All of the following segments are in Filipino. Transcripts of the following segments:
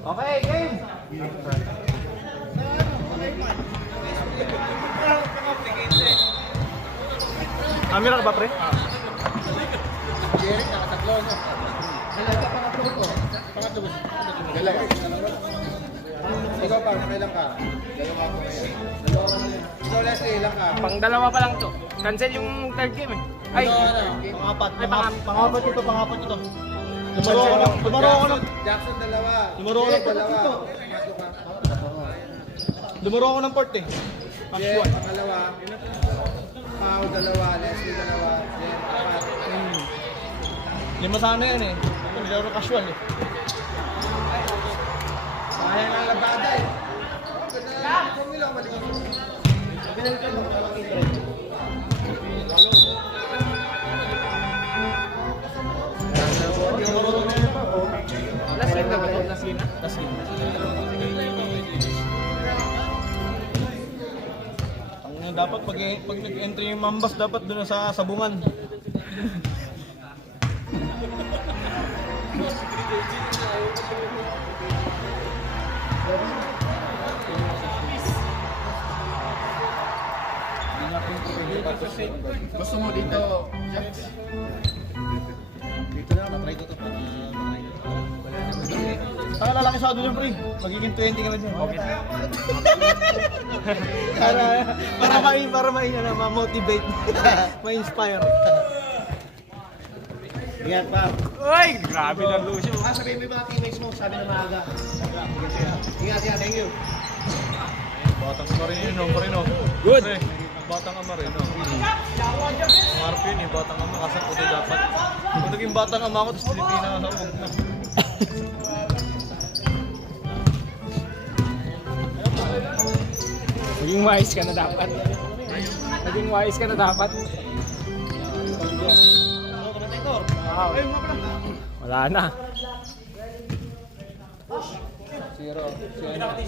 Okay, game! Camera ka ba, pre? Jerry, nakatatlo, no? Dalawa, pangatlo ko. Pangatlo. Dalawa. Ikaw pa, nakailang ka? Dalawa ako ngayon. Dalawa ka ngayon. Ikaw, Leslie, ilang ka? Pang dalawa pa lang to. Cancel yung third game eh. Ay, Pangapat. Ay, Pangapat ito, pangapat ito. Lumaro ako ng... Jackson, dalawa. Lumaro ako ng dalawa. lumuro ako ng port eh. Jen, pangalawa. Pao, dalawa. Leslie, dalawa. Jen, apat. Lima sana yan eh. Hindi laro casual eh. Sayang ang labada eh. Pumila ako maliwan. Last game na ba ito? Last game na? Last game na. Dapat pag nag-entry yung Mambas, dapat doon sa sabungan. Gusto mo dito, Jax? Dito na, matry ko ito para matry ko. Ang lalaki sa doon yung pre. Magiging 20 kami dyan. Okay. para ma-motivate, ma-inspire. Ingat pa. Uy! Grabe na Lucio. Sabihin mo yung mga teammates mo, sabi na maaga. Ingat, thank you. Batang Marino, Marino. Good! Pre, Batang Marino. Ang Arpin eh, Batang Ama. Kasi puto dapat. Kung naging Batang Ama ako, tapos Pilipina ka sa huwag na. Naging wise ka na dapat. Naging wise ka na dapat. Wow. Wala na.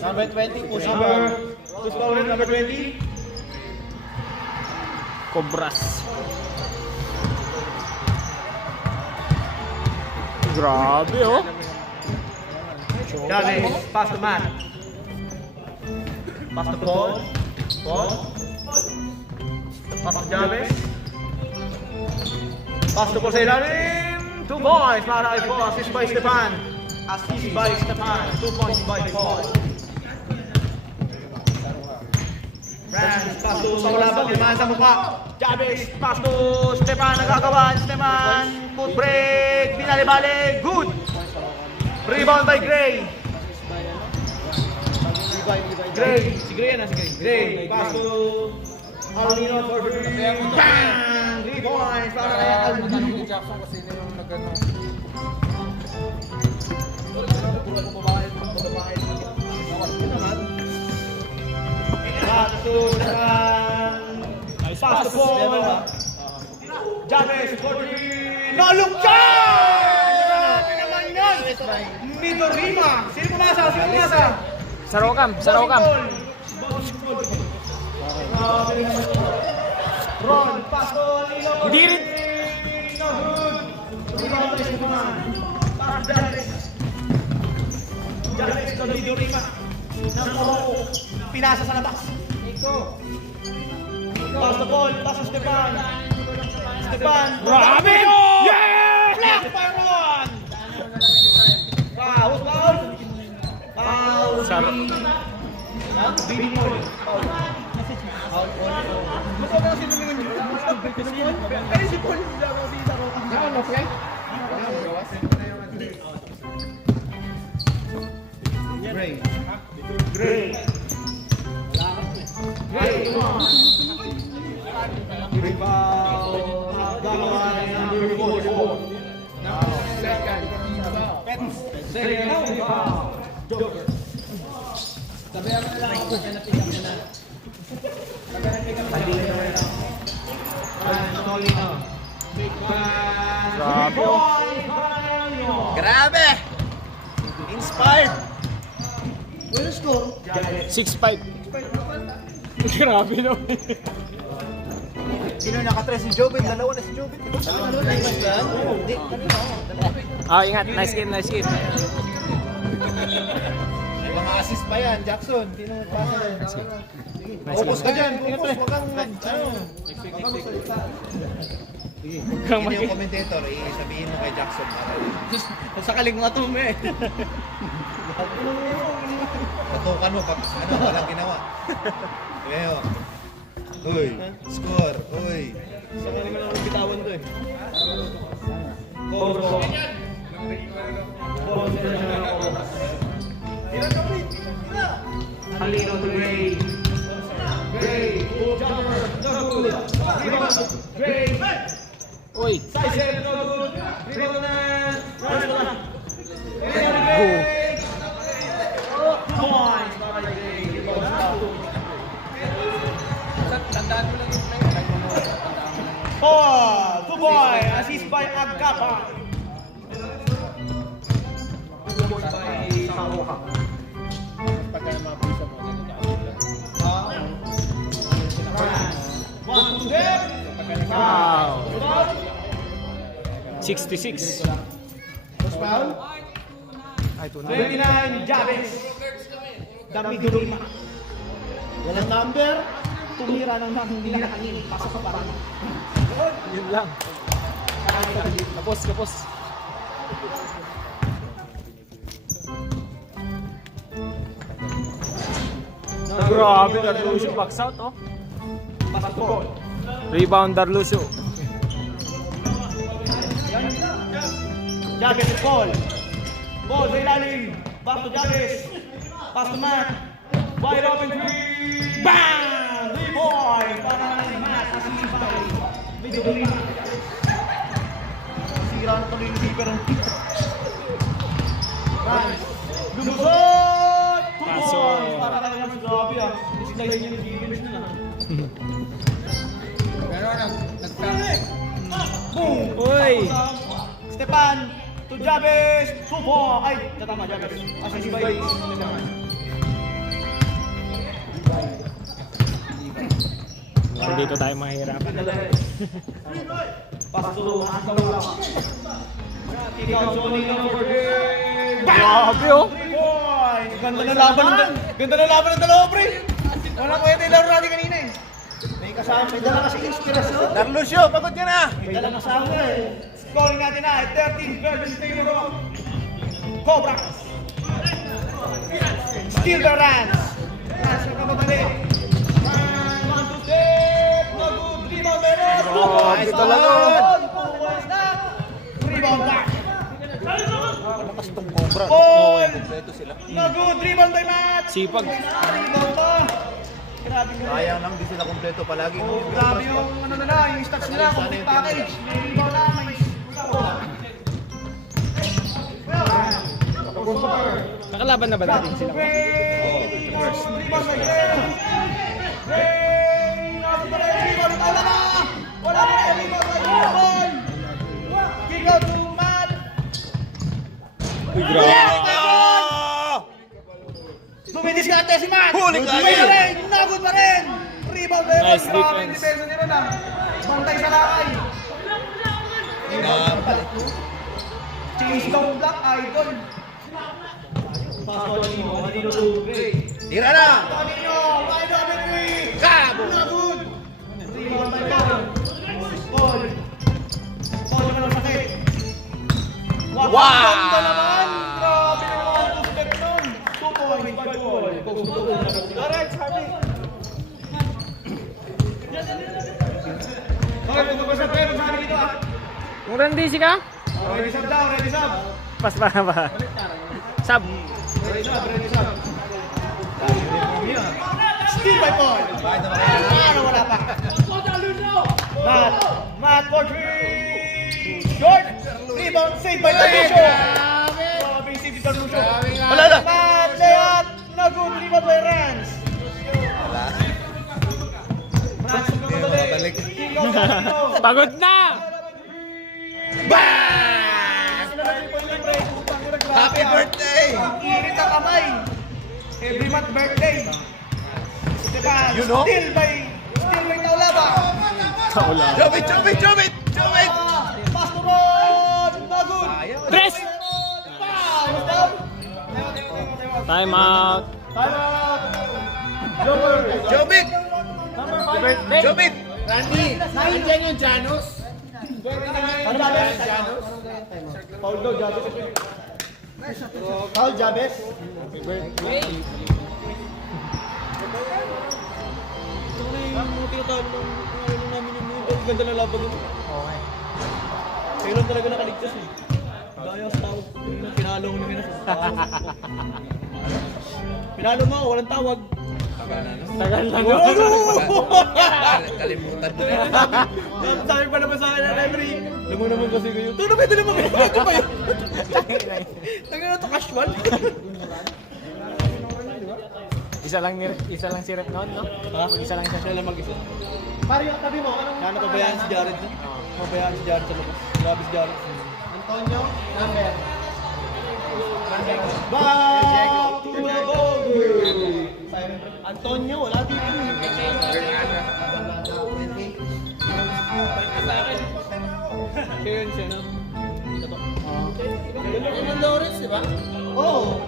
Number 20, push number. Who's calling number 20? Cobras. Grabe oh. Chavez, pass the man. Pass the ball. Pass to Chavez. Pass the ball sa ilalim. 2 points para kay Paul. Assist by Stefan. 2 points by Paul. Franz, pass to sa ulabang. Limahan sa mukha. Chavez, pass to Stefan. Nagagawa. Stefan, foot break. Binali-bali. Good. Rebound by Gray. Gray. Si Gray na, si Gray. Gray. Pass to Alino for bang! 3 points para kay Alino. Jackson kasi yung nagano. Pass to Stefan. Pass to Paul. Chavez for 3. Nalugkay! Grabe naman yan! Midorima. Sino pumasa? Sarokam. Ron, pass to Alino. Hindi rin. No good. Rebound by Stefan. Pass Chavez. Chavez to Midorima. Pinasa sa labas. Pass to Paul. Pass to Stefan. Grabe oh! Yeah! Black by Ron! Foul! Baby Paul. Mukha ba kasi namin yung ay, si Paul. Ano, okay? Gray. Rebound. Gawin number 44. Now, second foul. Joker. Sabihan mo na lang ako dyan na pick-up na. Sabihan na pick-up na lang. Antonino. Big man. Grabe. Grabe! Inspired! What is score? 6-5. Grabe no. Sino naka-3 si Jobin? Dalawa na si Jobin. Dalawa na lang? Hindi. Ingat. Nice game. May mga assist pa yan, Jackson. Sino pasa na yan? Focus ka dyan, focus. Huwag kang Hindi yung commentator, sabihin mo kay Jackson. Sakaling mga tume. Patukan mo pag walang ginawa. Ngayon. Uy, score. Uy. Sakaling mo lang bitawan to eh. Halino to Gray. Gray, full jumper, no good. Gray. Uy! Size no good. Rebound na. Go! Points para Gray. Tandaan mo lang yung play. 2 boy, assist by Agapa. Wow! 66. Ay, 29, Javes. Dami Durima. Walang number. Tumira ng hindi nakangin. Pasok ka parang. Yun lang. Kapos. Grabe, Darlusio backs out, oh. Basketball. Rebound, Darlusio. Javes is ball. Ball sa ilalim. Back to Javes. Pass to Matt. Wide open three. Bang! 3 points para kay Matt. Assist by Video Durima. Sira na tuloy yung keeper ng Lumusot! 2 Kaso. points para kay Matt. Grabe ah. Disguise niya yung defense nila. Boom! Uy! Stepan to Javes, 2 points. Ay, tatama Javes. Assist by So dito tayo mahihirapan. Pass to Asawala. Ikaw, Johnny number 8. Grabe, oh! 3 points. Ganda na laban ng dalawa, pre. Wala ko yung laro natin kanina eh. May kasama, may dala kasi inspirasyon. Darlusio, pagod ka na! May dala kasama eh. Scoring natin na 13-12 in favor of Cobras. Still the Rams. Rams na kababalik. Rams, 1 to step. No good. Rebound meron. 2 points. Grabe talaga. 2 points na. Rebound back. Malakas tong Cobra. Ball. Kompleto sila. No good. Rebound by Matt. Sipag. Rebound pa. Grabe mo. Sayang lang, di sila kompleto palagi. Oh, grabe yung ano nila, yung stats nila, complete package. May rebound na, may Nakalaban na ba natin sila? First rebound by Gray. Gray! Nasa pa rin, rebound, wala na! Wala na rin, rebound by Gray. Kick out to Matt. Uy, grabe! Dumidiskarte si Matt. Huli ka May agad. rin, nagod pa rin. Rebound by Ron. Nice Grabe yung defense. depensa ni Ron ah. Bantay sa lakay. Chase down block, idol. Pass to Anino to Gray. Tira na! Anino, wide open three. Kabo! Nagod. Rebound by Paul. Paul. Paul naman ang sakit. Wow! Ganda naman. Grabe yung mga two-step nun. 2 points by Paul. Alright, Harvey. Okay, magpapasab kayo. Magsabi dito ah. Kung randisi ka? Ready sub daw, ready sub. Pas pa ba? Sub. Ready sub. Steal by Paul. Paano wala pa? Matt for 3. Short. Rebound, save by Darlusio. Grabe yung save ni Darlusio. Wala na. Matt, layup. No good, rebound by Rans. Rans, makabalik. Kick out Darlusio. Pagod na! Happy birthday! Ang init ang kamay. Every month birthday. Diba? You know? Still by Taulaba. Kaula. Jumit! Pass to Ron. No good. Tres! Foul. Down. Time out. Jobit! Jobit! Randy, nandiyan yung Janus. Ano ba ba? Paul daw, Jabez. Paul Jabez. Ganda na laban dun. Okay. Kayo lang talaga nakaligtas eh. Daya sa tao. Pinalo ko namin na. Pinalo mo ako, walang tawag. Tagal lang. Kalimutan mo Sabi pa naman sa akin na referee. Alam mo naman kasi kayo. Ito na ba? Ito na ba? Ito ba yun? Tanga na ito casual. Isa lang si Rep noon, no? Ha? Isa lang Siya lang mag-isa. Mario, tabi mo. Anong Kaya napabayaan si Jared na. Napabayaan si Jared sa labas. Grabe si Jared. Antonio, number. Back to the ball. Antonio, wala dito. Kaya yun siya, no? Yung ng Lawrence, di ba? Oo.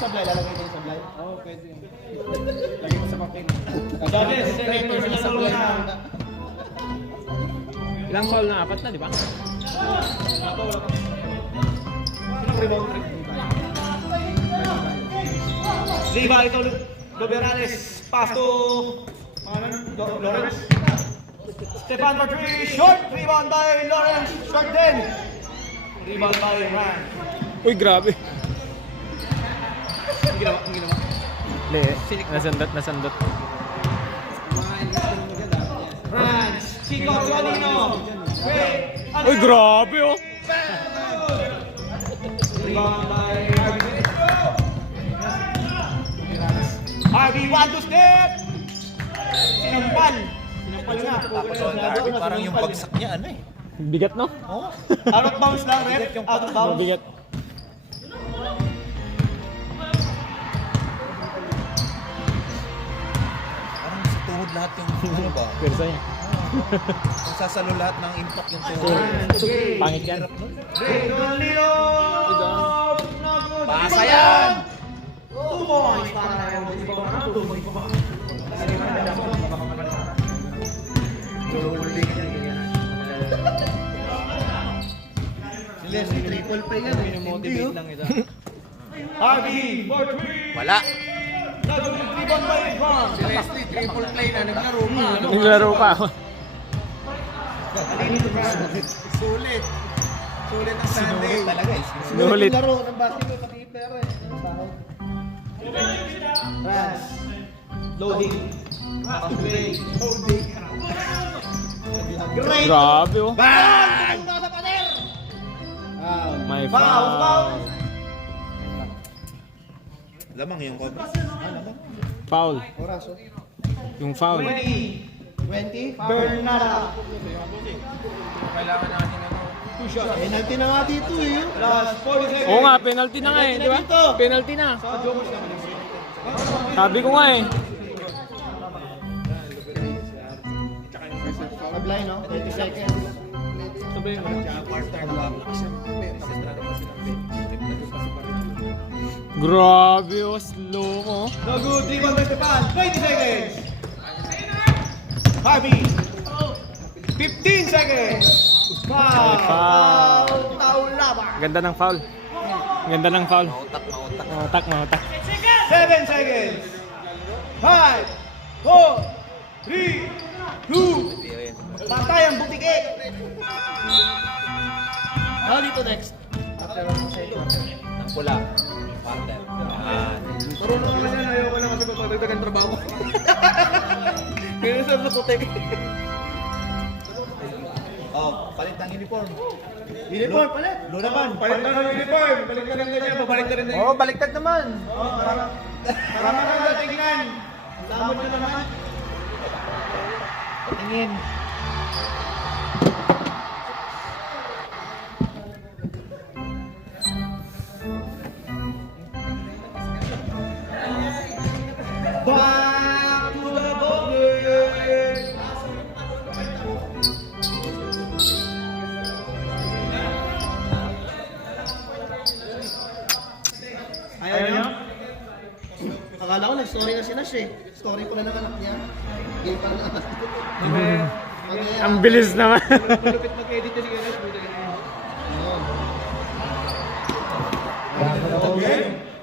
Sablay, lalagay tayo sablay? Oo, pwede. Lagay mo sa papel. Jabez, second personal rule na. Ilang foul na? 4 na, di ba? Liba, ito, Loberales, pass to Lawrence. Stefan for 3, short, rebound by Lawrence, short din. Rebound by Rand. Uy, grabe. Ang ginawa. Hindi, nasandot. Rand, Chico Solino. Uy, grabe, oh. Rebound by Harvey, one to step. Sinampal na. Parang yung bagsak niya, ano eh. Bigat, no? Out of bounds lang, ref. Out of bounds. Bigat. Parang sa tuhod lahat yung, ano ba? Pwersa niya. Kung sasalo lahat ng impact yung tuhod. Pangit yan. Solino. Pasa yan! 2 points para yung 2 points pa ba? Si Leslie, triple play yan. Motivate lang ito. Harvey, for 3. Wala. Rebound by Ron. Si Leslie, triple play na. Naglaro pa. Ano? Naglaro pa. Sulit. Sulit ang Sunday. Talaga eh. Nulit. Laro ng basketball pati pera eh. Rans. Loading. Loading. Great. Grabe, oh. Bang! May Foul, foul. foul. Lamang yung cobra. Foul. Oraso. Yung foul. 20. Bernada. Kailangan natin ano. Penalty na nga dito eh. Last 40 seconds. Oo nga, penalty na nga eh, di ba? Penalty na. Sabi ko nga eh. Sablay no? 30 seconds. Sabi mo. Grabe, oh. Slow mo. No good. 3-1 by Stefan. 20 seconds. Harvey. 15 seconds. Foul. Foul. Foul laba. Ganda ng foul. Ganda ng foul. Mautak. Mautak. 7 seconds. 5, 4, 3, 2. Patay ang butike. Now dito next. Ang pula. Partner. Puro na naman yan. Ayaw ko lang kasi papagdagan trabaho. Kaya saan na putek. Oh, palit ng uniform. Uniform palit. Naman. Palit na ng uniform. Balik ka lang ganyan. Babalik ka rin na Oo, baliktad naman. Para maganda tingnan. Lamod na naman. Tingin. Back to the bowling. Ayaw niyo? Akala ko nag-story na si Nash eh. Story ko na ng anak niya. Game pa ng anak ko. Ang bilis naman. Malupit mag-edit na si Nash.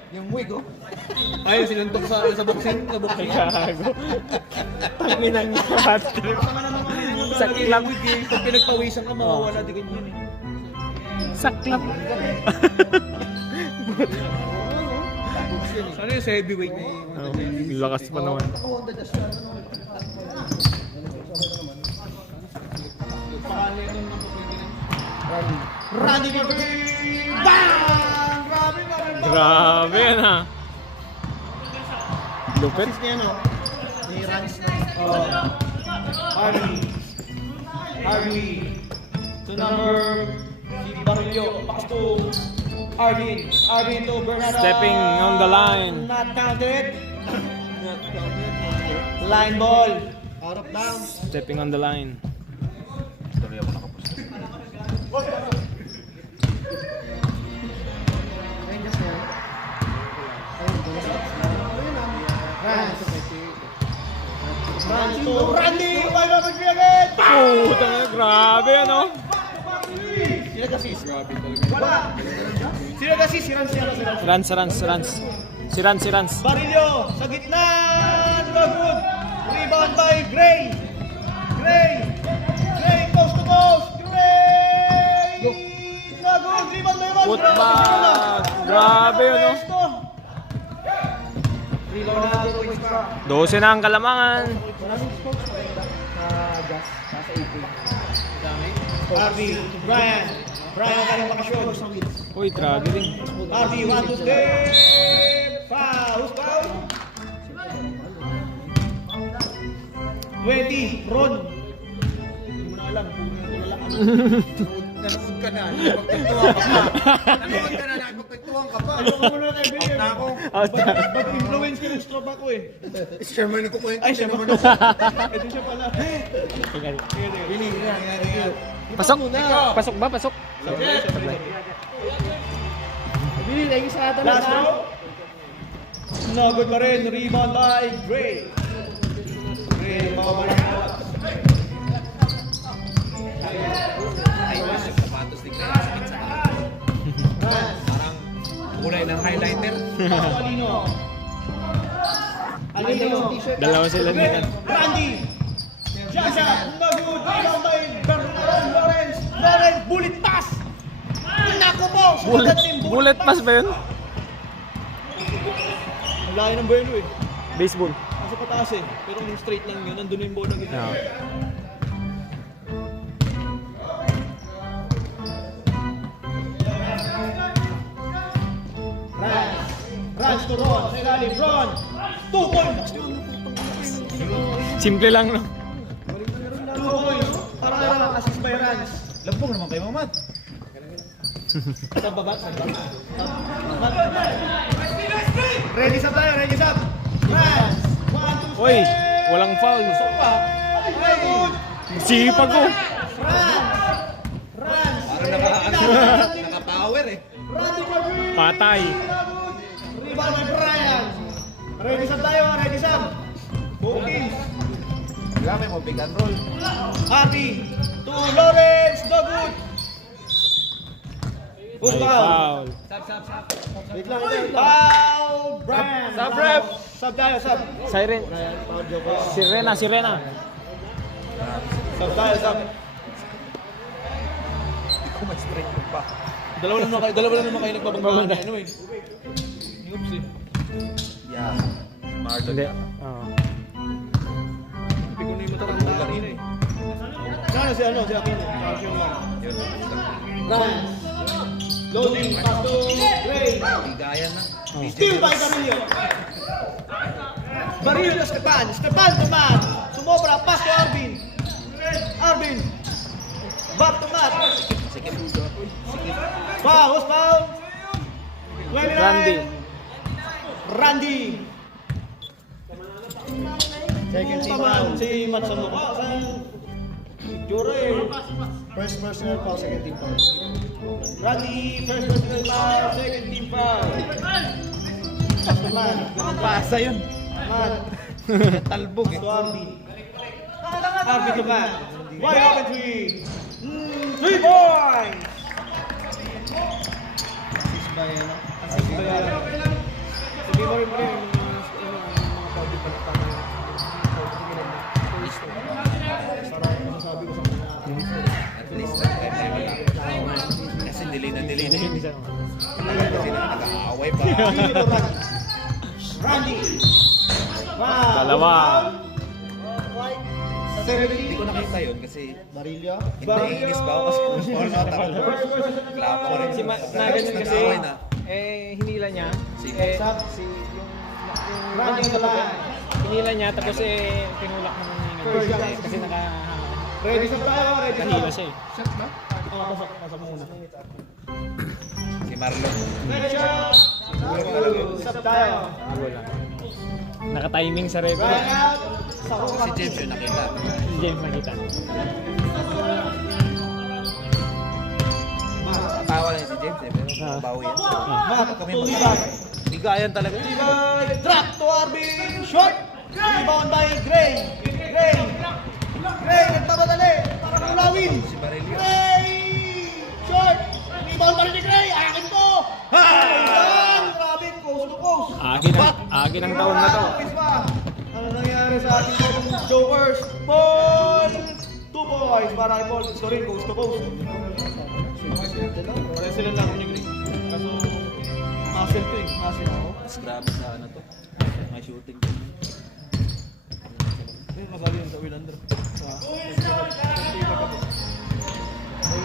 Yung wig oh. Ayun, sinuntok sa boxing. Sa boxing. Gago. Tanginang bad trip. Saklap. Pag pinagpawisan ka, mawawala din ganyan eh. Saklap. Ano yung sa heavyweight na yun? Oh, lakas pa naman. Randy Martin! Bang! Grabe Martin! Grabe yan ha. Lupit. Assist niya no? Ni Rans na. Harvey. To number si Barillo. Pass to Arvin. Arvin to Bernardo. Stepping on the line. Not counted. Line ball. Out of bounds. Stepping on the line. Rans to Randy. Wide open free again. Puta na, grabe ano. Sino kasi? Wala. Sino kasi? Si Rans yan. Si Rans. Barillo sa gitna. No good. Rebound by Gray. Gray post to post. Gray. No good. Rebound by Rans. Putball. Grabe ano. Rebound na ito. 12 na ang kalamangan. Harvey to Brian. Brian kanyang bakasyon. Uy, traveling. Harvey 1 to step. Foul. Foul. 20. Ron. Hindi mo na alam kung wala ka. Nanood ka na. Nakapagpagtuwang ka pa. Ayoko mo na kay BM. Na ako. Mag-influence ka ng strobe ako eh. Siya man nagkukwento. Ay, siya naman naman. ako. Ito siya pala. Bini, yan. Pasok. Pasok ba? Pasok. Last row. No good pa rin. Rebound by Gray. Gray, mawawala ng bola. Kulay ng highlighter. Alino. Dalawa sila niyan. Randy. Jasa. No good. Rebound by Bernardo. Lawrence. Bullet pass. Naku po. Bullet pass ba yun? Ang layo ng buwelo eh. Baseball. Nasa pataas eh. Pero yung straight lang yun. Nandun yung bola gitna. Yeah. Rans to Ron. Sa ilalim. Ron. 2 points. Simple lang no. 2 points. Parang assist by Rans. Lampong naman kay Mamad. Sa baba. Ready sub tayo. Ready sub. Rans. 1, 2, Uy, walang foul. Sipag ko. Rans. Naka-power eh. Randy Martin. Patay. Rebound by Brian. Ready sub tayo. Ready sub. Both teams. Kailangan mo pick and roll. Harvey to Lawrence. No good. Who's May foul? foul. Wait lang. Foul. Brian. Sub, ref. Sub tayo. Sub. Siren. Sirena. Sub tayo. Sub. Ikaw may strike mo pa. Dalawa naman kayo nagpapagbawa na ano eh. Oops eh. Yeah. Marlon. Hindi. Oo. Hindi ko na yung matatanda kanina eh. Si Aquino. Rans. Loading. Pass to Gray. Bigayan na. Steal by Barillo. Barillo, Esteban naman. Sumobra. Pass to Arvin. Back to Matt. Foul. Foul. 29. Randy. Second team Tama, foul. si Matt sa mukha. Saan? Jure eh. First personal foul, second team foul. Randy, first personal foul, second team foul. Man, pasa yun. Man, talbog eh. Harvey to man. Wide open three. 3 points! Assist by ano? Assist ba yan? Sabi mo rin yung mga Saudi pa na tayo. Masasabi ko sa mga At least, kasi delay na delay na yun. Kasi nag-aaway pa. Randy! Wow! Dalawa. Hindi ko nakita yun kasi Marillo. naiinis ba ako kasi kung foul na ako. Klapa ko rin. Si Nagan yun kasi, Nag-aaway na. hinila niya. Sino? Yung Randy on the line. hinila niya, tapos pinulak ng First shot. kasi Ready sa tayo, ready nakahila sa siya eh. pasok muna. Si Marlon. Next shot! Sab tayo. Wala. Naka-timing sa referee. Right out. Sa Si James yun nakita. Si James nakita. Tawa lang si James eh, pero bawi yan. Matt, Kami Tulibay. Bigayan talaga. Tulibay. Drop to Arvin. Short. Rebound by Gray. Gray. Gray, nagpapadali. Para kang lawin. Si Marillo. Gray. Short. Rebound pa rin ni Gray. Akin to. Ayan. Grabe. Coast to coast. Agin ang taon na to. Ano nangyari sa ating mga Jokers? Ball! 2 points para kay Paul. Sorry, coast to coast. Pareho sila lang yung green. Kaso, muscle to eh. Muscle ako. Mas grabe sa ano to. May shooting. Yung kasali yun sa Willander.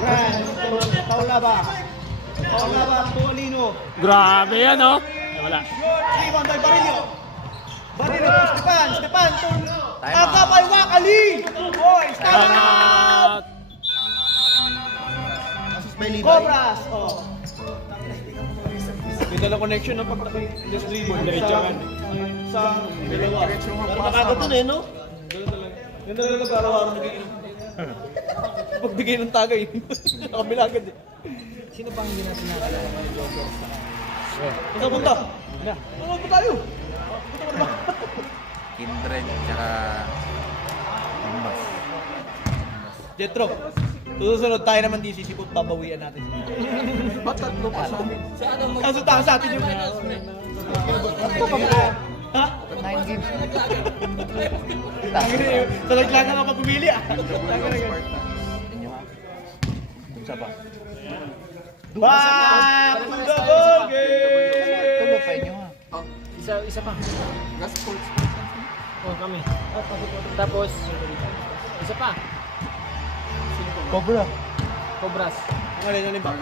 Ayan, Paula ba? Paula ba? Tuolino. Grabe yan oh. Wala. Short, rebound by Barillo. Barillo to Stepan. Stepan to Time Aga out. by Wakali. 2 points. Time out. Out. Assist by Levi. Cobras. Oh. Ganda na connection ng pagtakay. Just dribble. Diretso yan. Sa dalawa. Pero nakakato na eh, no? Ganda talaga para araw nagiging. Pagbigay ng tagay. Nakabila agad eh. Sino bang hindi natin nakalala ng Joker sa... Punta, punta. Ano ba tayo? Punta ka na ba? Kindred, tsaka Mas. Jetro. Susunod tayo naman DCC po, babawian natin. Ba't tatlo pa sa amin? Kaso tayo sa atin yung... Ha? 9 games. Sa naglaga ka pa pumili ah. Inyo ha? Kung sa ba? Back to the ball game! Tulog pa inyo ha? Isa pa. Oh, kami. Tapos, isa pa. Cobra. Cobras. Ano ba?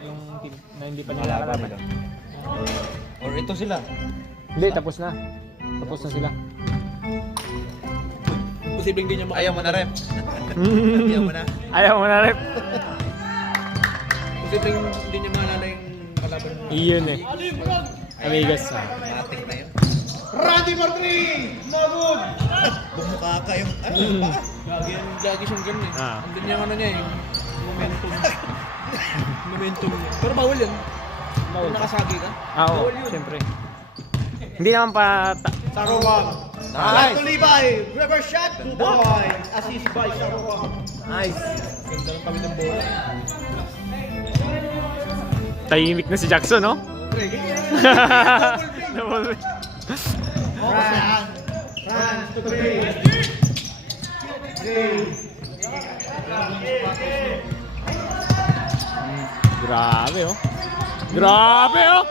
Yung team na hindi pa nilalaban. Or ito sila? Hindi, tapos na. Tapos na sila. Posibleng din niya Ayaw mo na rep. Ayaw mo na. Ayaw mo na rep. Posibleng hindi niya maalala yung kalaban mo. Iyon eh. Amigas. Matik na yun. Randy Martri! Magod! Bumukha ka yung ano ba? Gagi siyang ganun eh. Ah. Andun yung ano niya yung momentum. Momentum niya. Pero bawal yan. Kung nakasagi ka. Ah, oo. Siyempre. Hindi naman pa... Sarawak. Nice. To Levi. Reverse shot. 2 points. Assist by Sarawak. Nice. Ganda ng kami ng bola. Tahimik na si Jackson, no? Double play. Run. Run to Gray. Gray. Grabe, oh. Grabe, oh.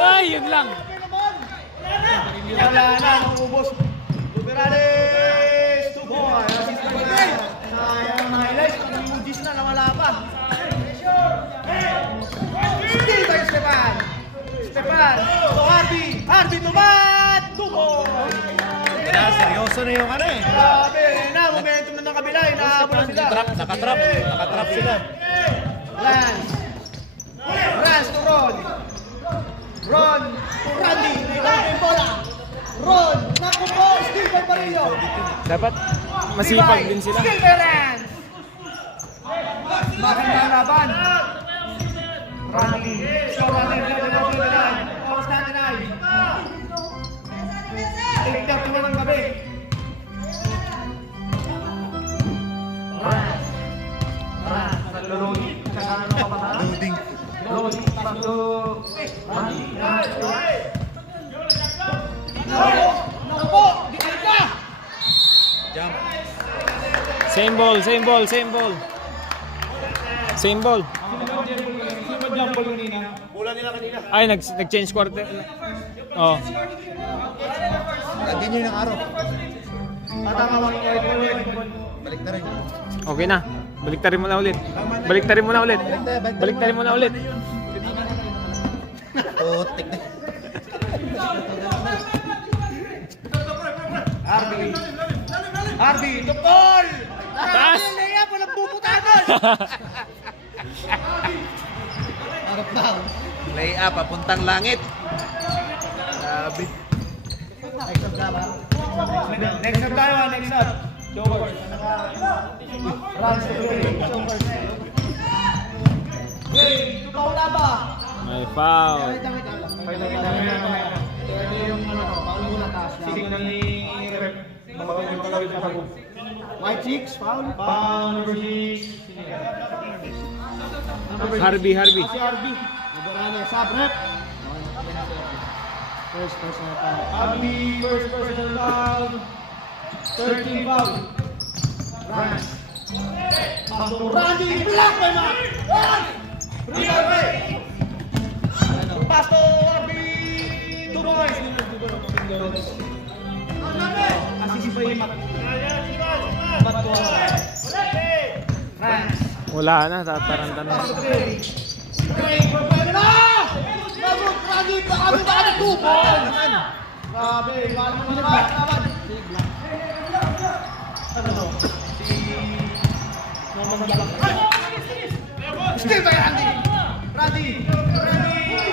Ay, yun lang. Wala na. Ubus. Luperales. 2 points. Assist by Gray. Sayang highlights. Ang emojis na nawala pa. Still by Stepan. Stepan. To Harvey. Harvey to Matt. 2 points. Seryoso na yung ano eh. Grabe na. Momentum na ng kabila. Inahabol na sila. Nakatrap sila. Rans. Rans to Ron. Ron to Randy. Ron yung bola. Ron. Naku po. Still by Dapat masipag din sila. Skill balance! Maganda ang laban. Running. Slow running. Oras natin ay 8:31 ng gabi. Loading. Jump. Same ball, same ball, same ball. Same ball. Bola nila kanina. Ay, nag-change quarter. Oh. Lagyan nyo ng araw. Tama mo ng Balik na rin. Okay na. Baliktarin mo na ulit. Baliktarin mo na ulit. Baliktarin mo na ulit. Putik na. Harvey, the ball! Taas! Layup, walang puputagan! Harap na. Lay up, papuntang langit. Grabe. Next up tayo, next up. Jokers. Runs to play. Game, tupaw na ba? May foul. White chicks, foul. Foul, number 6. Harvey, Harvey. Si Harvey. Nabarane, sub-rep. First personal foul. Harvey, first personal foul. 13 foul. Run. Randy, block by Mark. Run! Pasto, Harvey. 2 points. Assist pa yung Mark. France. Wala na, tataranta na. Great, pwede na! Lagot, Randy, baka na 2 points! Grabe, wala mo naman. Ano to? Still by Randy! Randy!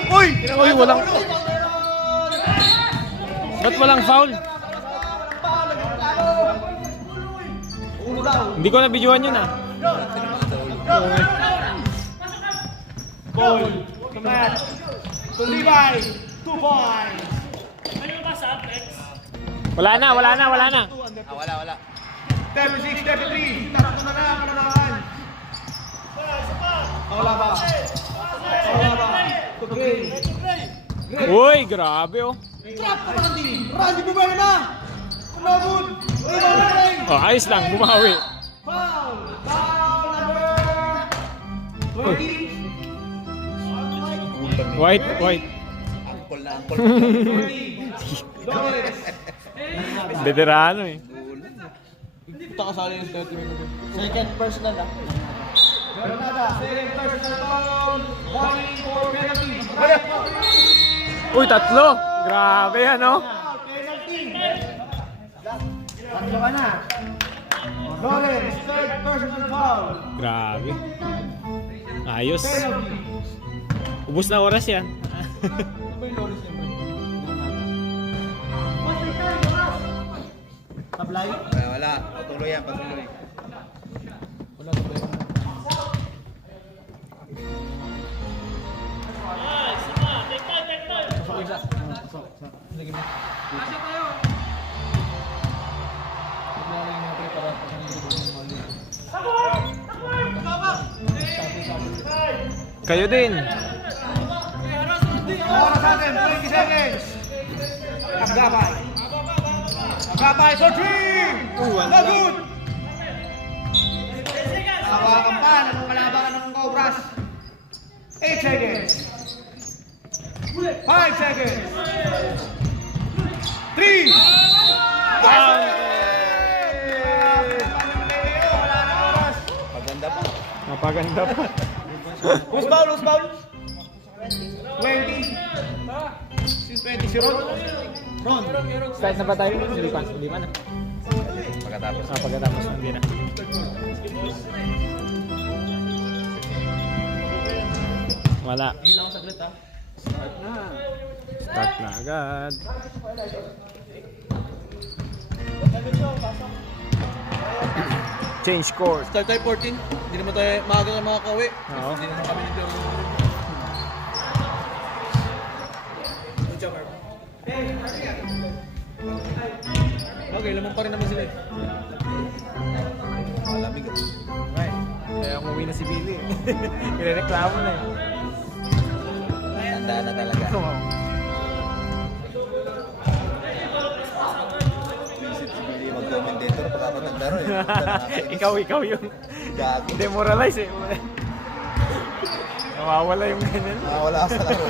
Uy! Uy, walang... Ba't walang foul? Ulo daw. Hindi ko na-videoan yun ah. Ball. Command. To Levi. 2 points. Wala na, wala na, wala na. Wala. 36, 33. Tatlo na lang, mananahan. Wala ba? Wala ba? To Gray. Uy, grabe oh. Trap ka, Randy. Randy, bumaya na. Kumabot. Gray. Oh, ayos lang, bumawi. Foul. Foul number 20. White, white. Angkol na angkol. 20. Flores. Veterano eh. Second personal ah. Granada, second personal foul. Warning for penalty. Uy, tatlo. Grabe ano. Penalty. Tatlo ka na. Lawrence, third personal foul. Grabe. Ayos. Penalty. Ubus na oras yan. Tablay. Wala. Patuloy yan, patuloy. Kayo din. Oras natin, 20 seconds. Agabay. Agabay, so 3! Lagot! Hawakan pa, anong kalabakan ng Cobras? 8 seconds. 5 seconds. 3! Paganda pa. Napaganda pa. Who's foul? Who's foul? 20. Si 20 si Ron. Ron. Start na ba tayo? Hindi pa. Hindi pa na. Pagkatapos. Pagkatapos hindi na. Wala. Start na agad. Change course. Start tayo 14. Hindi naman tayo maaga na makakauwi. Oo. Hindi naman kami nito. Okay, lamang pa rin naman sila eh. Malamig. Right. Kaya umuwi na si Billy. Kirereklamo na eh. Handa na talaga. Visit si Billy mag-commentator pag ako naglaro eh. ikaw yung Gago. demoralize eh. Nawawala yung ganun. Wala ka sa laro.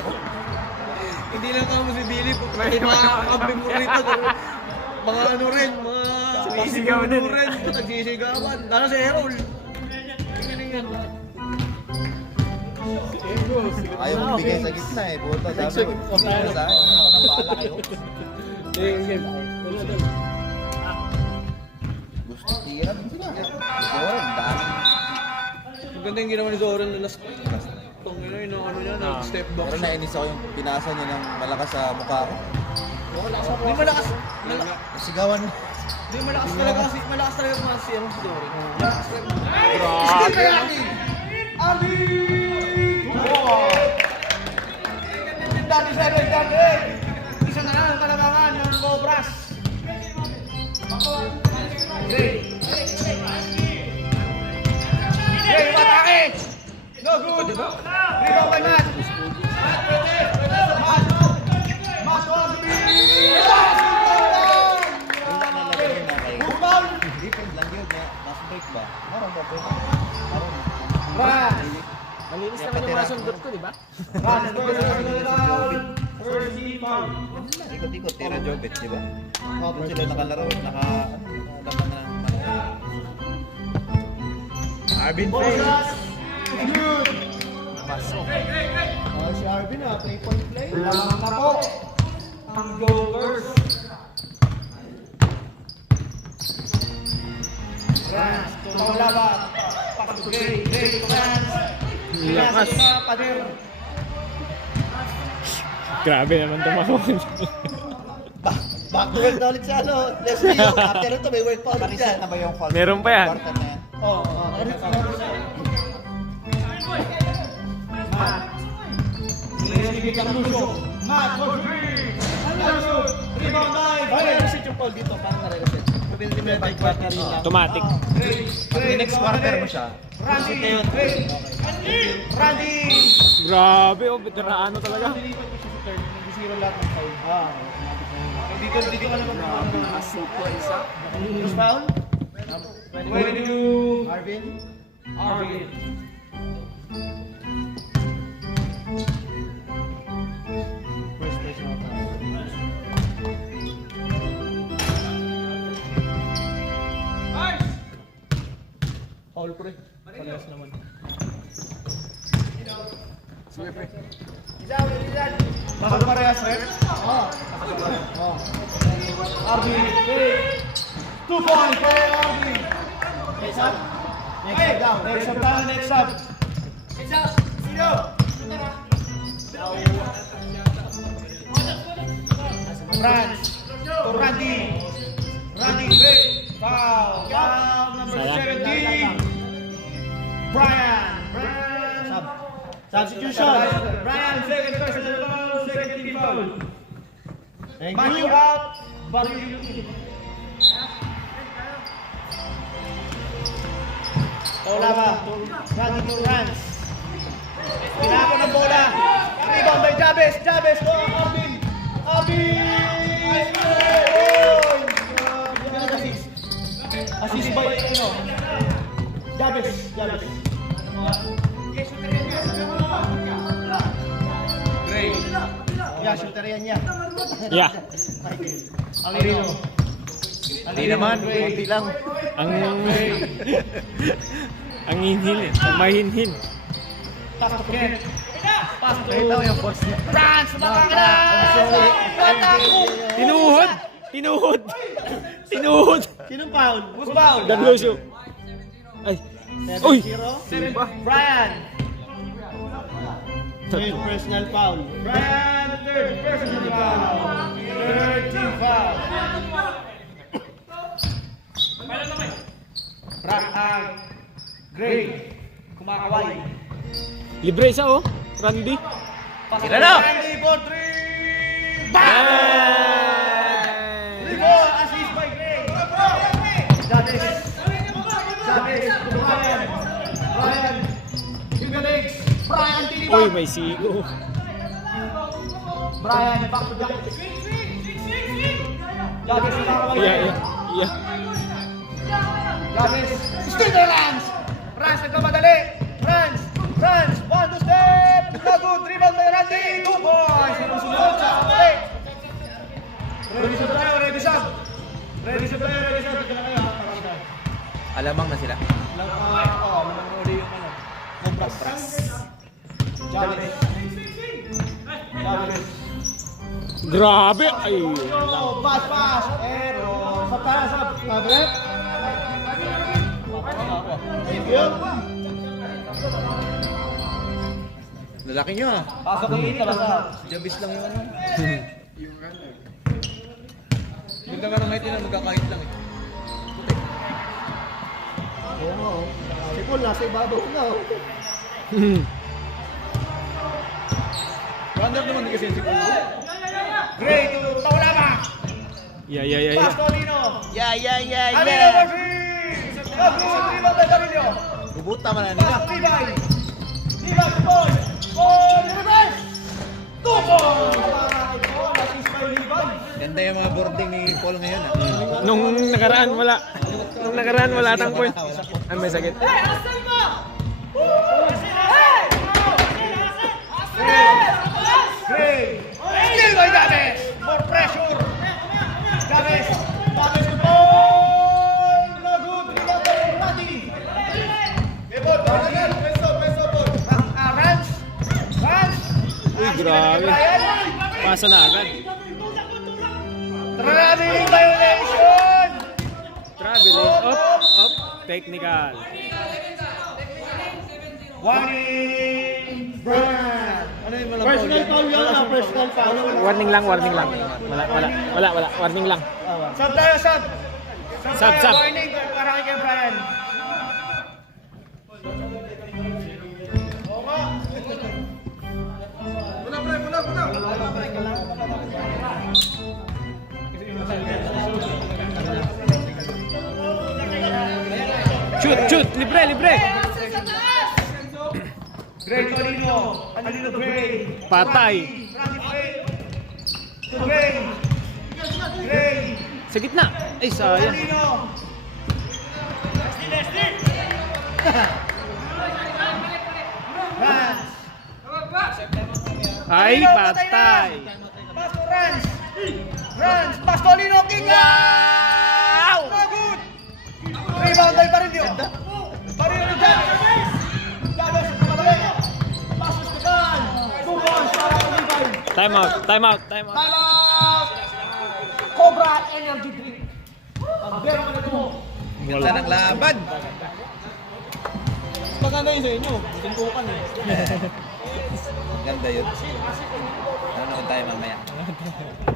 Hindi lang kamo si Billy, mga kambing mo rito. Mga ano rin, mga Sumisigaw din. rin, nagsisigawan. Lalo si Errol. Ayaw mo bigay sa gitna eh. Buta sabi mo. Sige sa akin. Nakapala kayo. Gusto tira din sila. Gusto rin. Dami. Maganda yung ginawa ni Zoran na last tong yun, ano niya, step back. Pero nainis ako yung pinasa niya ng malakas sa mukha ko. Hindi malakas. Sigawan. Hindi malakas talaga kasi malakas talaga mga si ano si Zoran. Dati 7, dati 8. Isa na lang ang kalamangan ng Cobras. Hey, matake! No good! Rebound by Matt. Matt Wagby! Bukal! Depend lang yun. Last break ba? Meron ba break? Meron. Ran! Malinis naman yung mga sundot ko, di ba? Ran! First foul. Ikot-ikot. Tira Jobit, di ba? Doon sila nakalaro. Nakalaman na ng Arvin Faye. Bosas! Good! Pasok. Si Arvin na, 3-point play. Lamang na po ang Jokers. France, tumawang laban. Pasok to Gray, Gray to France. Lakas. Pader. Grabe naman tumawag. Back to work na ulit siya, no? Leslie, after ito may work pa ulit siya. Na ba yung foul? Meron pa yan. Quarter na yan. Oo. Matt. Nilisibig ang luso. Matt, for three. Luso. Rebound dive. Ay, reset yung foul dito. Paano na-reset? Pwede mo yung quarter yun lang. Automatic. Pag next quarter mo siya, Randy. reset na yun. Randy. Grabe, oh, veterano talaga. Zero lahat ng foul. Dito ka naman Super isa. First foul? 22. Arvin? Arvin. First personal foul. Foul pre. Palas naman. Sige pre. Pasok parehas, Red? Oo. Arvin. 2 points for Arvin. Next up. Next up. Next up tayo, next up. Sino? France. To Randy. Randy. Foul. Foul number Sayang. 17. Brian. Substitution. Brian, second personal foul, second team foul. Matthew out. Baril in. Bola ba? Randy to Rans. Pinako ng bola. Rebound by Jabez. Jabez to Alvin. Alvin! Assist. Assist by Jabez. Gray. Yeah, shooter yan niya. Yeah. Alino. Hindi naman, konti lang. Ang... ang hinhin eh. Ang mahinhin. Pass to Kent. Pass to Nakita mo yung boss niya. France! Makakala! Matako! Tinuhod! Tinuhod! Tinuhod! Sinong foul? Who's foul? Dan Lucio. Ay. Uy! 7 Brian. Third personal foul. Brian, third personal foul. Third team foul. Gray. Kumakaway. Libre isa oh. Randy. Sila na! Randy for 3! Bang! Rebound! Assist by Gray! Jabez! Brian! Huganics! Brian Tiniban! Uy, may sigo. Brian, back to Jack. Jabez, kumakaway. Yeah. Jabez! Still the Rans! Rans, nagkamadali! Rans! 1, 2 step! Good! Rebound by Randy! 2 points! Sinusunod sa play! Ready sa tayo, ready sa! Alamang na sila. Alamang na uli yung ano. Compras. Jabez. Grabe. Ay. Pass! Error! Sa tayo sa tablet. Yun. Lalaki nyo ah. Pasok ng ita basta. Jabis lang yung ano. Bigla ka na may tinang magkakahit lang eh. Oo nga oh. Si Paul nasa ibabaw na oh. Runner naman din kasi si Paul. Gray to Taulama. Yeah. Pastolino. Yeah. Alino Murphy. Rebound by Darilio. Bubuta man na nila. Tibay to Paul. Paul reverse. 2 points. Assist by Levi. Ganda yung mga boarding ni Paul ngayon ah. Nung nakaraan wala. Tang point. Ay, may sakit. Gray. Still by Jabez. More pressure. Jabez to Paul. No good. Rebound by Randy. Rans. Uy, grabe. Pasa na agad. Traveling violation. Traveling. Up. Technical. Warning. Brand. Ano yung malang Personal foul yun na. Personal foul. Warning lang. Wala. Warning lang. Sub tayo, sub. Sub. Warning para kay Brian. Shoot. Libre. Gray to Alino Gray. Patay. To Gray. Sa gitna. Ay, sayang. Alino. Rans. Ay, patay. Pass to Rans. Pass to Alino. King. Wow! Good. Rebound by Parillo. Parillo ni Jabez. Jabez, kamalay. Passes to Dan. 2 points para kay Levi. Time out. Time out. Cobra Energy Drink. Ang bero mo na ito mo. Ganda ng laban. Maganda yun sa inyo. Tuntukan eh. Ganda yun. Nanonood tayo mamaya.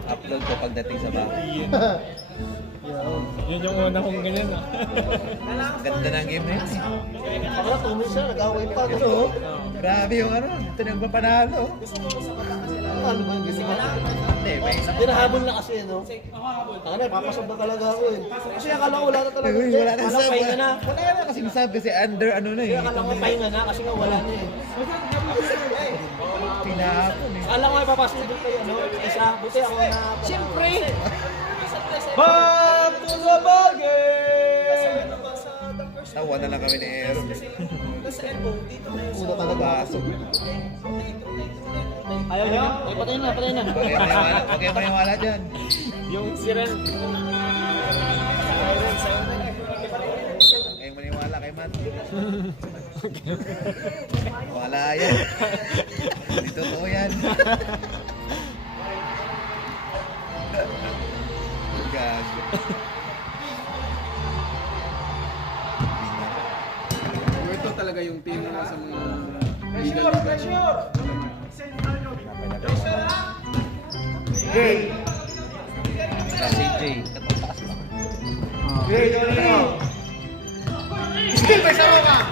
Upload ko pagdating sa bahay. Yun yung una kong ganyan ah. Ganda ng game na yun eh. Bakla, 2 minutes na. Nag-away pa. Ano? Grabe yung ano. Ito nang papanalo. Ano ba yung gusto mo? Hindi, may isang Dinahabol na kasi, no? Ano, papasok na talaga ako eh. Kasi akala ko wala na talaga. Uy, wala na Akala ko sab. pahinga na. Wala na kasi sab kasi under ano na eh. Akala ko pahinga na kasi nga wala na eh. Pinahapon eh. Akala ko ay papasok doon kayo, no? Isa, buti ako na. Siyempre! Back to the ball game! Tawa na lang kami ni Aaron. Una talaga. Pasok. Ayaw niyo? Ay, patay na. Huwag kayo maniwala dyan. Yung siren. Huwag kayong maniwala kay Matt. Wala yan. Hindi totoo yan. Gago. Ito talaga yung team na sa mga Pressure! Gray! Saka CJ. Gray, Torino! Still may Sarokan!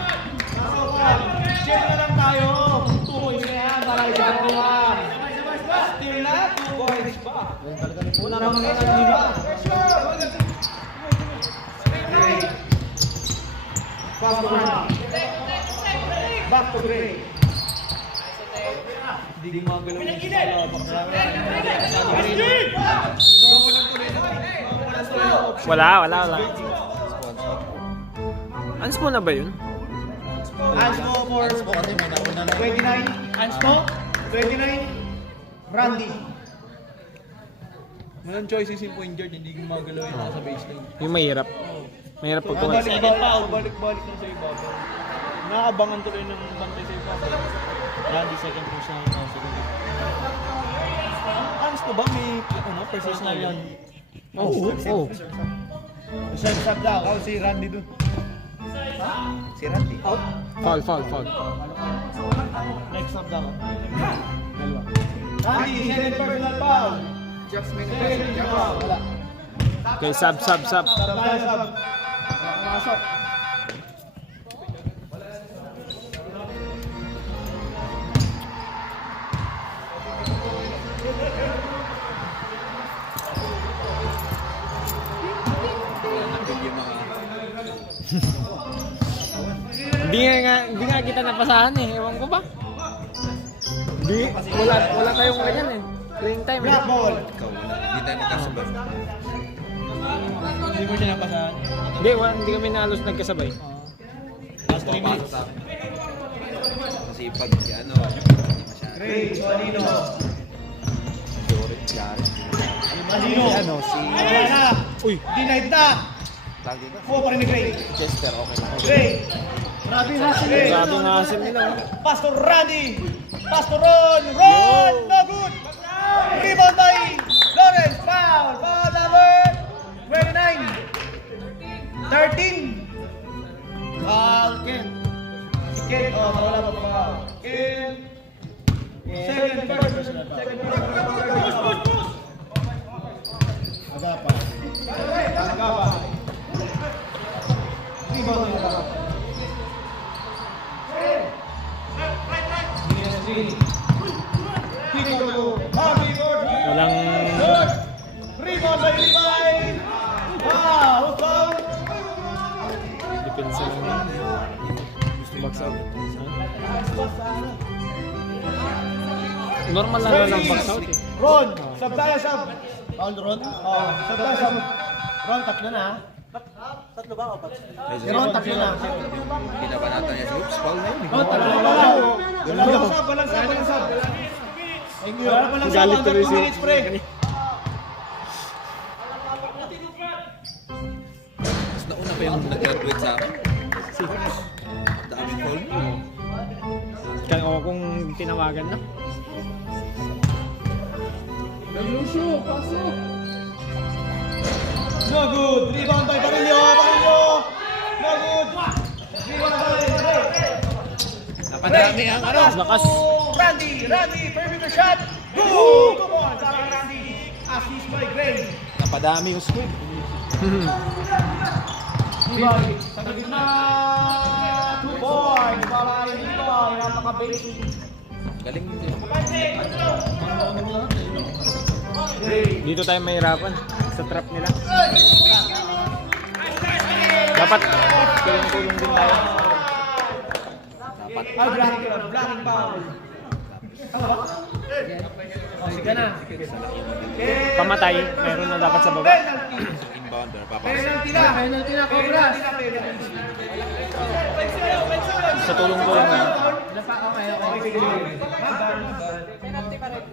Chill na lang tayo. 2 points na yan para kay Sarokan. Still na, 2 points pa. Una naman na lima. Pass to Randy. Back to Gray. Hindi gumagalaw yung sa Wala. Ansmo na ba yun? Ansmo for Ansmo kasi may nauna na. 29. Ansmo, 29. Randy. Walang choices yung point guard, hindi gumagalaw yung nasa baseline. Yung mahirap. Mahirap pag tumas. Balik-balik lang sa ibabaw. Nakaabangan tuloy ng bantay sa ibabaw. Randy second push na yung second push. Honest ko ba may personnel yan? Oo. Sub daw. Oh, si Randy dun. Si Randy. Out. Foul. Next sub daw. Randy, second personal foul. Second foul. Wala. Okay, sub. Sub tayo, sub. Nakapasok. Hindi nga kita napasahan eh. Ewan ko ba? Wala tayong ganyan eh. Playing time eh. Black ball. Ikaw, hindi tayo magkasabay. Hindi mo siya napasahan. Hindi kami na halos nagkasabay. Last 3 minutes. Kasi pag ano, hindi masyado. Gray, Malino. Yari. Malino. Ano, si... Wala na. Uy! Denied na. Tawag dito? Kuha pa rin ni Gray. Chester, okay lang. Gray. Grabe hustle eh. Grabe nga hasil nila. Pass to Randy. Pass to Ron. Ron. No good. Rebound by Lawrence. Foul. Foul number 29. 13. Foul Ken. Si Ken. Oh, wala pa foul. Ken. Second first. Agapa. Rebound nila. Walang... Rebound by Levi! Wow! Foul! Depensa lang. Box out. Normal lang lang box out eh. Ron! Sub tayo, sub! Foul, Ron? Oo. Sub tayo, sub. Ron, tatlo na ha? Tatlo ba o tatlo? Si Ron, tatlo na. Pinabanatan niya si Oops, foul na yun. Ron, tatlo na lang. Walang sub. Thank you. Walang sub. Galit Under tuloy 2 si- minutes, pre. Mas nauna pa yung nag-graduate sa akin. Daming foul. Kaya ako kung tinawagan na. No good. Rebound by Barillo. No good. Rebound by Barillo. Napadami ang ano. Lakas. Randy, perimeter shot. Go! Come on, para Randy. Assist by Gray. Napadami yung squid. Levi, sa gitna. 2 points para kay Levi. Napaka-basic. Galing din. Dito tayo mahirapan sa trap nila. Dapat tulong-tulong din tayo. Blocking foul. Sige na. Pamatay, meron na dapat sa baba. Penalty. Inbounder, papasok. Penalty na, Cobras. Sa tulong-tulong na.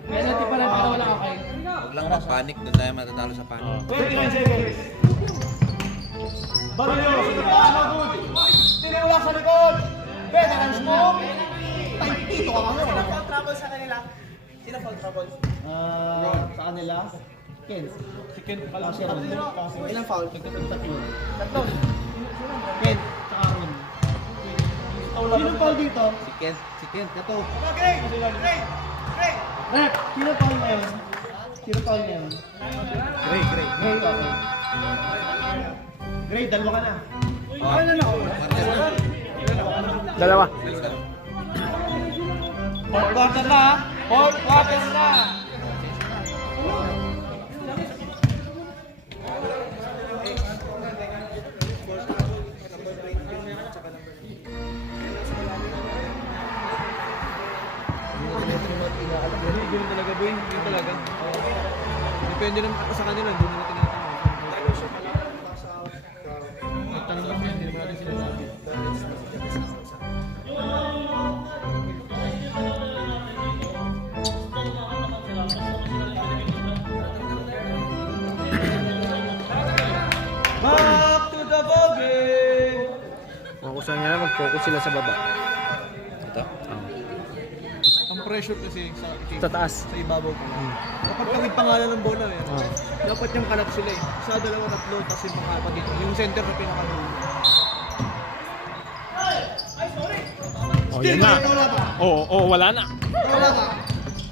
Penalty pa rin para wala okay. Huwag lang mag-panic, doon tayo matatalo sa panic. 29 seconds. Barillo, good. Tinulak sa likod. Veteran smoke. Tito ka kami. Trouble sa kanila. Sino fall trouble? Sa kanila? Ken. Si Ken pala Kasi Ron. Ilang foul? Tatlo. Ken. Tsaka Ron. Sino foul dito? Si Ken, kato. Gray! Sino foul na yun? Gray, okay. Gray, dalawa ka na. Dalawa. Fourth quarter na. Fourth quarter na. Ganun talaga, boy. Ganun talaga. Depende naman ako sa kanila. Doon nila tinatanong. Nagtanong kami, hindi naman natin sinasabi. Back to the ball game. Kung gusto nila, mag-focus sila sa baba. Ito? Ang pressure kasi sa team. Sa taas. Sa ibabaw ko. Kapag kami pangalan ng bola eh. Dapat yung kalat sila eh. Sa dalawa, tatlo, tapos yung mga kapatid. Yung center na pinakadulo. Oh, yun na. Oo, wala na.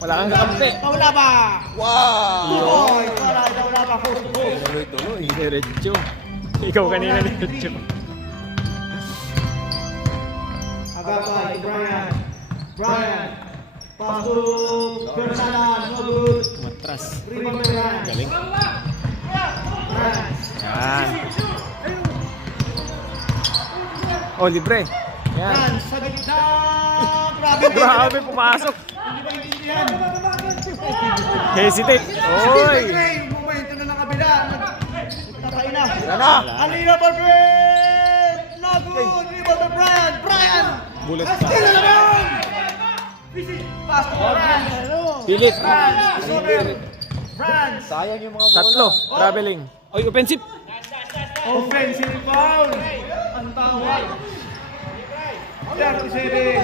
Wala kang kakampi. Paula ba? Wow! Oy, wala ba? Post to post. Tuloy-tuloy. Diretso. Ikaw kanina diretso. Agapay, Brian. Brian. Pass to Bernala. No good. Matras. Rebound by Brian. Galing. Brian. Yan. Oh, libre. Yan. Brian sa gitna. Grabe. Grabe, pumasok. Hindi ba intindihan? Hesitate. Oy! Yung momento na nakabila. Nagtatay na. na. Alina for Brian. No good. Rebound by Brian. Brian. Bullet pa. Still alone. Pass to Brian. Pilit. Brian. Sober. Brian. Sayang yung mga bola. Tatlo. Traveling. Oy, offensive. Offensive foul. Ang tawag. 37.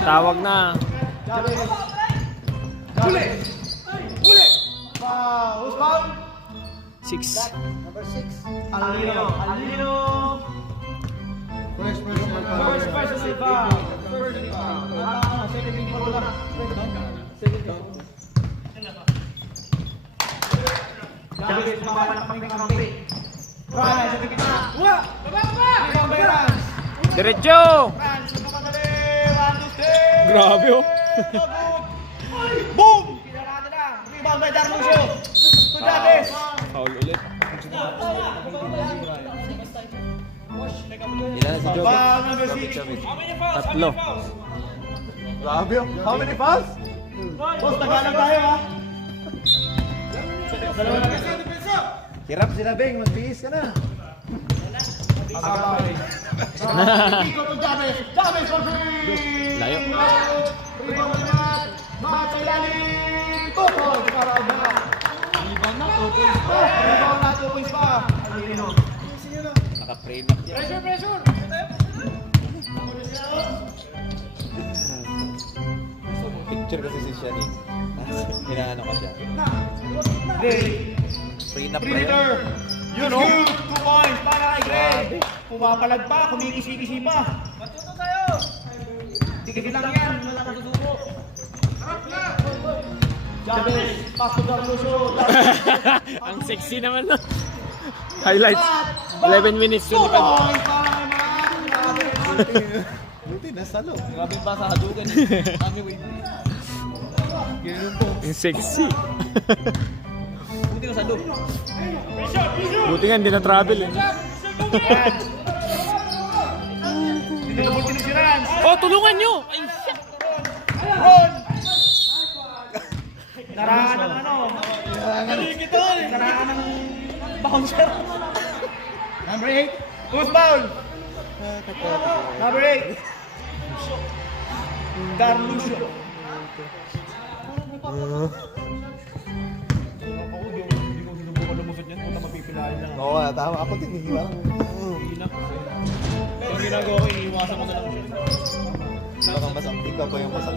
Tawag na. Uli. Who's foul? 6. Number 6. Alino. First personal foul. Second foul na. Jabez, papalakpak ng kampi. Brian, sa gitna. Rebound by Rans. Diretso. Rans, nagpapadali. Run to stay. Grabe oh. Boom! Pinarada na. Rebound by Darlucio. To Jabez. Foul ulit. Ilan si Joe? Foul number 6. Tatlo. Grabe oh. How many fouls? Boss, tagalang tayo ha. Dalawa na. Hirap sila, Beng. Magbihis ka na. Iko to Jabez. Jabez for free. Layo. Rebound by Matt. Matt sa ilalim. 2 points para Alba. Rebound na 2 points pa. Rebound na 2 points pa. Alino. Naka-frame up yan. Pressure. Picture kasi si Shani. Hinaano ka siya. Gray. Free na Predator. You know. 2 points para kay Gray. Pumapalag pa. Kumikisi-kisi pa. Matuto tayo. Tigil lang yan. Wala kang susuko. Jabez. Pass to Darlucio. Ang sexy naman no. Highlights. 11 minutes 2 yun. points para kay Matt. Buti, nasalo. Grabe pa sa hadugan. Kami wait. Ganun po. Ang sexy. Buti na sa loob. Buti nga hindi na travel eh. Tinulubog si Rans. Oh, tulungan nyo! Ay, Ron! Naraan ng ano? Naraan ng bouncer. Number 8. Who's foul? Number 8. Darlucio. Oo, tama. Ako din. Parang, Yung ginagawa ko, iniiwasan ko na lang siya. baka masak. Ikaw pa yung masak.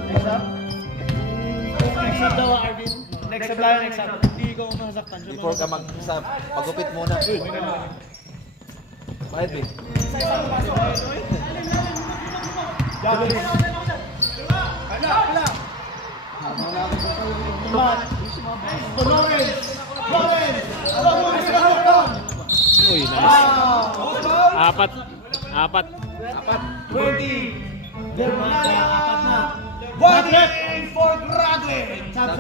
Next up daw, Arvin. Next up lang, next up. Hindi ko masaktan siya. Before ka mag-sub, pagupit muna. Bakit eh? Jabez. Matt. Lawrence. Uy, nice. Apat. 20. Germana. Warning for graduate. Sab.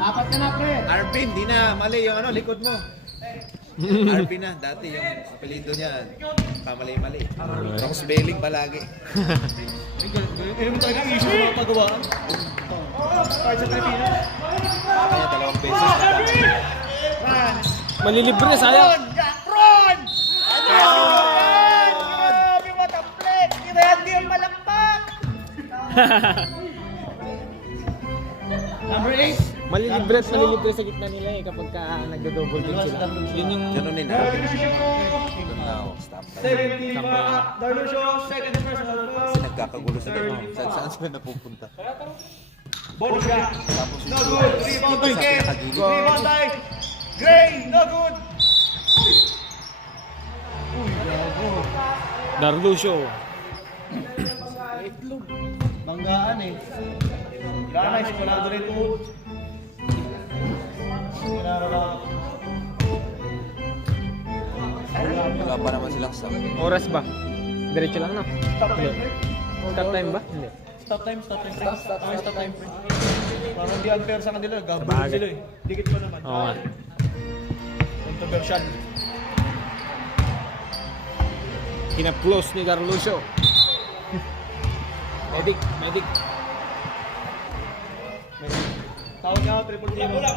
Apat ka na, pre. Arvin, di na. Mali yung likod mo. Arvin na. Dati yung apelido niya. Pamali-mali. Wrong spelling palagi. Ayun mo talaga issue ng pagawaan. Kahit sa Pilipinas. Kaya 2 beses na. France. Malilibre, sayang. Ron! Grabe, what a flex! Hindi yung malakpak! Number 8. Malilibre at malilibre sa gitna nila eh kapag ka nagdo-double team sila. Yun yung Ganun din na. Stop. 70 pa. Darlusho, second and personal foul. Kasi nagkakagulo sa ganun. Saan sila napupunta? Bonus shot. No good. Rebound by Sa Ken. pinakagilid. Rebound by Gray. No good. Darlusho. Banggaan eh. Kailangan na, simulado rin ito. Wala pa naman silang stop. Oras ba? Diretso lang na. Stop time, pre. Stop time ba? Hindi. Stop time. Stop time, pre. Parang hindi unfair sa kanila. Gabon Sabagay. sila eh. Dikit pa naman. Oo nga. Controversial. Kinap-close ni Darlusho. Medic. Tawag nga ako, triple team. Wala.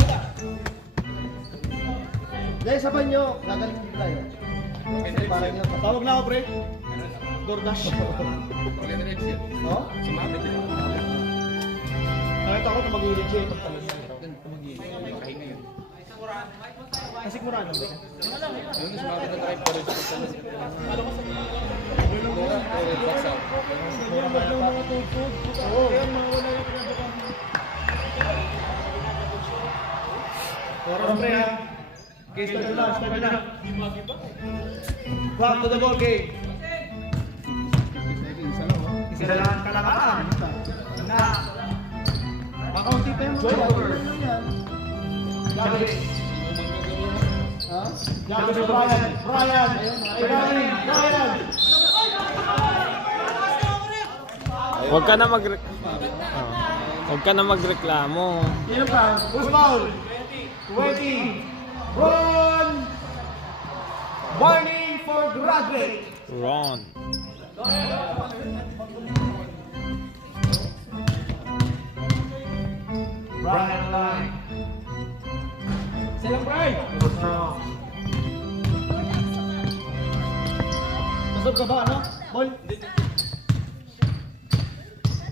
Dahil sa banyo, gagaling mo tayo. Parang yun. Tawag na ako, pre. DoorDash. Oh? Nakita ko na mag-ulit siya. Kasi murado ba? Oras pre ha. Okay, start na. Back to the ball game. Isa lang kalamaan. Na. Makaunti pa yung Jabez. Jabez Brian. Huwag ka na magreklamo. Who's foul? 20. Ron. Warning for graduate. Ron. Brian line. Silang Brian. Masog ka ba, ano? Ball.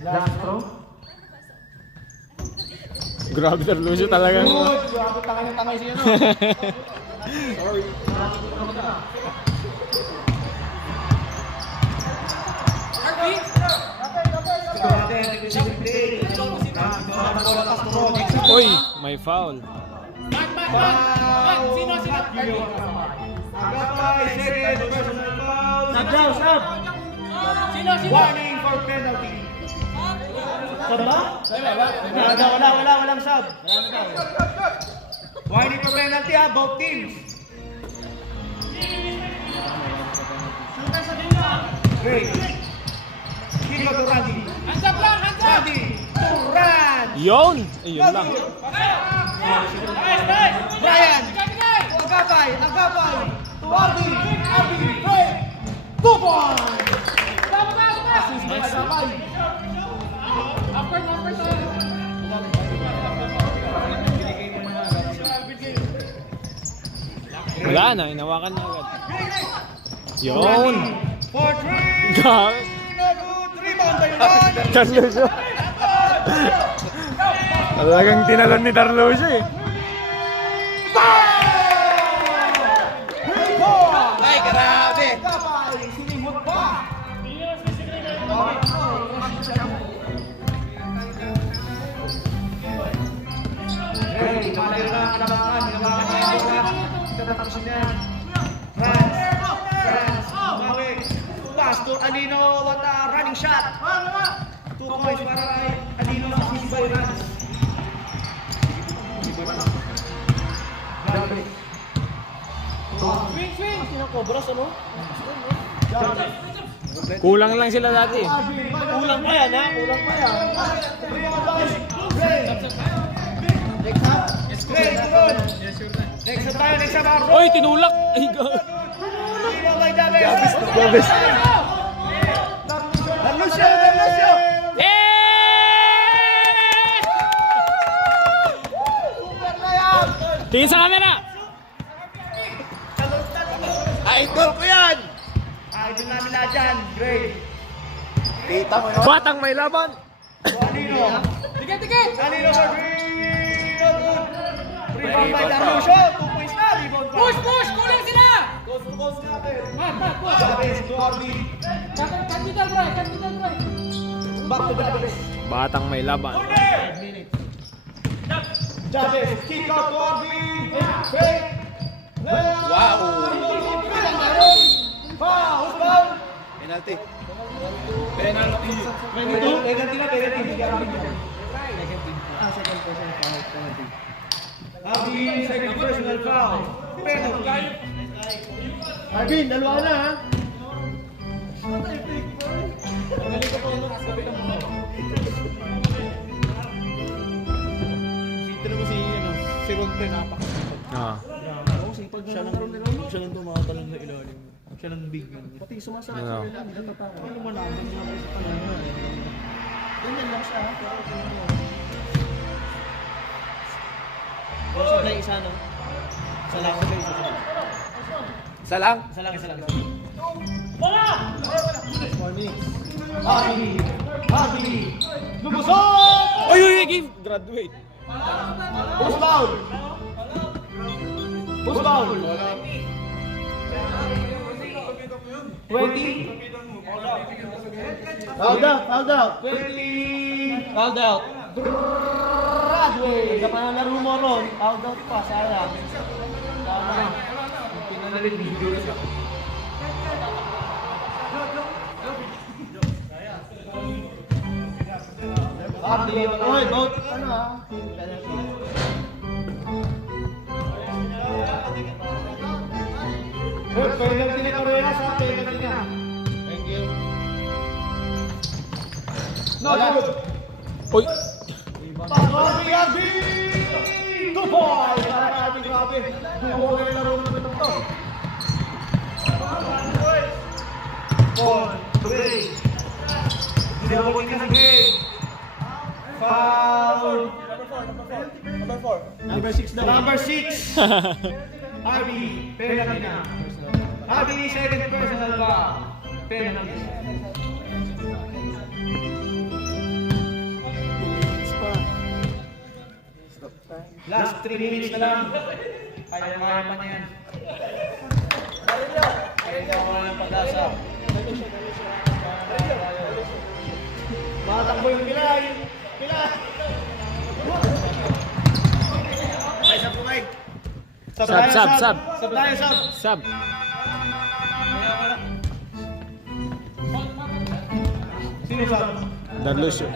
Last throw. Grabe Darlusho talagang. Good. Grabe tangay siya, no? Sorry. Uy, may foul. Warning for penalty. Sub ba? Walang sub. Warning for penalty ha, both teams. Great. Kick out to Randy. Hands up lang, hands up! Randy to Randy. Yun! Ayun lang. Brian! To Agapay! To Arby! Great! 2 points! Assist by Agapay! Wala na, inawakan na agad. Yun! For 3! God! No good! Rebound by Ron! Darlusho. Talagang tinalon ni Darlusho eh. Ay, grabe! Agapay! Sinimot pa! Malayo na ang kalabakan. Kita tapos niya. France. Mawi. Pastor Alino. What a running shot. 2 points para kay Alino. Assist by France. Kulang lang sila dati. Kulang pa yan, ha? Kulang pa yan. Next na tayo, next na Marco. Oy, tinulak! Ay, God. Rebound by Jabez. Jabez. Darlusio. Eh! Tingin sa camera! Idol ko yan! Idol namin lahat dyan. Great. Kita mo yun? Batang may laban! Danilo. Danilo for three. Rebound by Darlusio. 2 points na. Rebound pa. Push! Kulang sila! Jabez to Arby. Kandidan, bro! Back to Jabez. Batang may laban. Jabez. Kick out to Arby. Break. Wow! Foul. Penalty. Penalty na. Arby, second personal foul. Penalty. Arvin, dalawa na ha. Si Ron Pre napakasipag. Ah. Siya lang tumatalon na ilalim. Siya lang big. Pati sumasama Ano? sa nila, nagtatapang. Ano naman ako sa kanila. Ganyan lang siya ha. Sabay isa no? Isa lang. Isa lang? Isa lang. 4 minutes. Arby. Lumusot. Oy, game! Graduate. Post foul. Post foul. 20. Fouled out. 20. Fouled out. Graduate. Kapag nalaro mo ron, fouled out pa, sayang. Tama. Pinanalit video siya. Arby. Oy, vote. Ano ha? Penalty. Penalty na Torreira sa penalty na. Thank you. No, good. Oy! Arby. 2 points. Grabe. 2 points na laro naman ito. 4, 3. Hindi ako kinasagay. Foul. Number 6 daw. Number 6. Arby. Penalty na. Arby, second personal foul. Penalty. Last 3 minutes na lang. Kaya pa niya yan. Kaya ng pag-asa. Matakbo yung Pilay. May isa po, Mike. Sub, sub. Sub tayo, sub. Sub. Sino sub? Darlusio.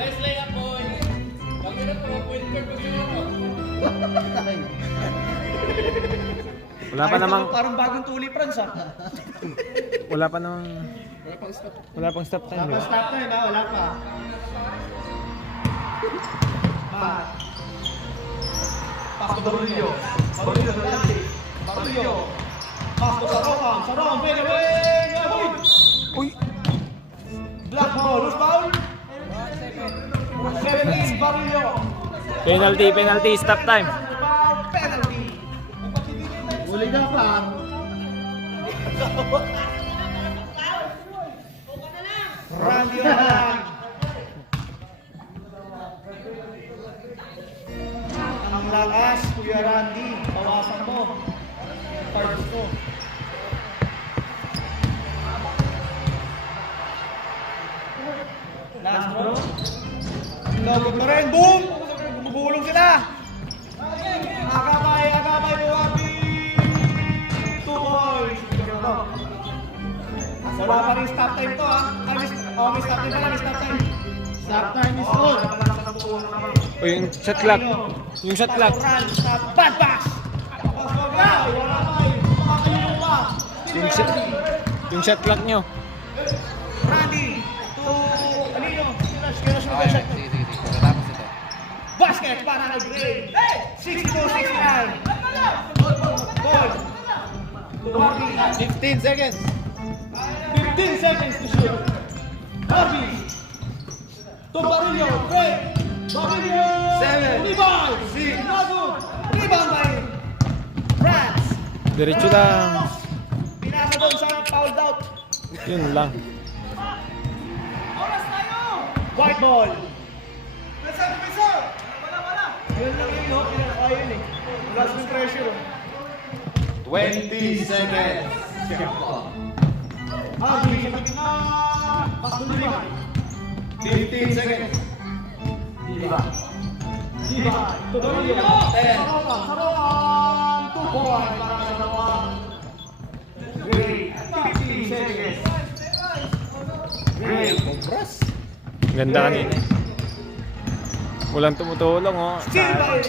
Wala pa namang Parang bagong tuli, Franz, ha? wala pang stop time. Dapat Diba? stop time, ha? Wala pa. Pat. Pasko Barillo. Barillo sa dati. Barillo. Pasko sa Rokan. Sa Rokan, pwede, Uy! Black ball. Who's foul? 17, Barillo. Penalty, stop time. Foul, penalty. Uli na pa. Randy Orlan. Ang lakas, Kuya Randy. Bawasan mo. Cards ko. Last bro. Lobot na rin. Boom! Bumubulong sila. Agamay mo, Wabi. 2 points. Wala pa rin stop time to, ha? May stop time pala, may stop time. Stop time is on. O yung shot clock. Yung shot clock. Run, stop, bad pass. Wala pa, makakalimutan Yung shot clock nyo. Randy to Alino. Kino siya Okay, shot. sige. Pagkatapos ito. Basket para kay Gray. 62-69. Ball. To Harvey. 15 seconds. 15 seconds to shoot. Harvey. To Barillo. Break. Barillo. 7. Rebound. 6. Not good. Rebound by France. Diretso lang. Pinasa doon sa fouled out. Yun lang. White ball. Yun lang yun, no? Ayun eh. Wala sa pressure. 20 seconds. Harvey sa gitna. Pass to Diva. 15 seconds. Diva. To Barillo. 10. Saroan. 2 point para sa dalawa. Gray. 15 seconds. Gray. Ganda kanina. Walang tumutulong, oh. Steal by.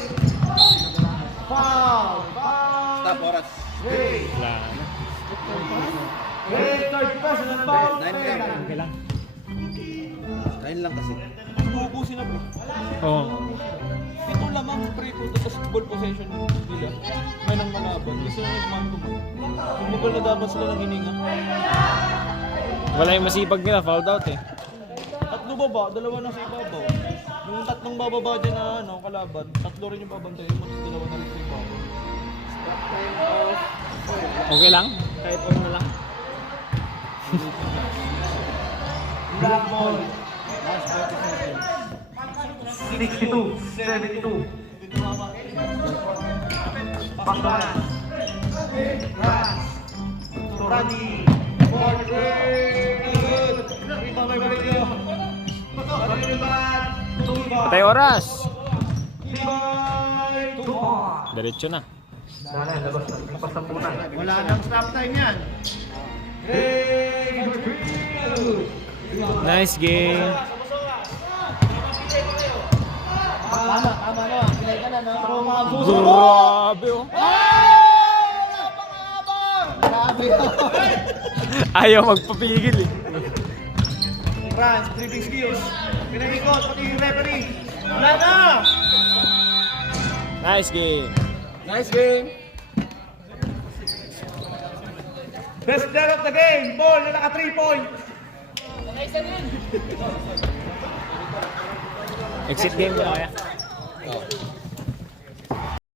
Foul. Foul. Stop oras. Gray. Wala. Gray. Third personal foul. 9 lang. 9 lang kasi. Ubusin na bro. Oo. Ito lamang pre ko sa ball possession nila. May nang malaban. Gusto nang man to man. Yung ball na dapat sila ng hininga. Wala yung masipag nila, fouled out eh. Tatlo baba, dalawa na sa ibabaw. Yung tatlong bababa dyan na ano, kalaban, tatlo rin yung babantayin mo, tapos dalawa na rin sa ibabaw. Okay lang? Kahit on na lang. Black ball. 62, 72. Pasaran. Ras. Randy. Ford. Good. Rebound by Barillo. Barillo bat. Diva. Patay oras. Diva. 2 point. Diretso na. Wala nang stop time yan. Hey, Nice game. Tama na, pinay ka na no? Grabe, oh. Ayaw magpapigil eh. France, dribbling skills. Pinaikot, pati yung referee. Wala na! Nice game. Nice game. Best player of the game. Ball na naka 3 point. Exit game na kaya.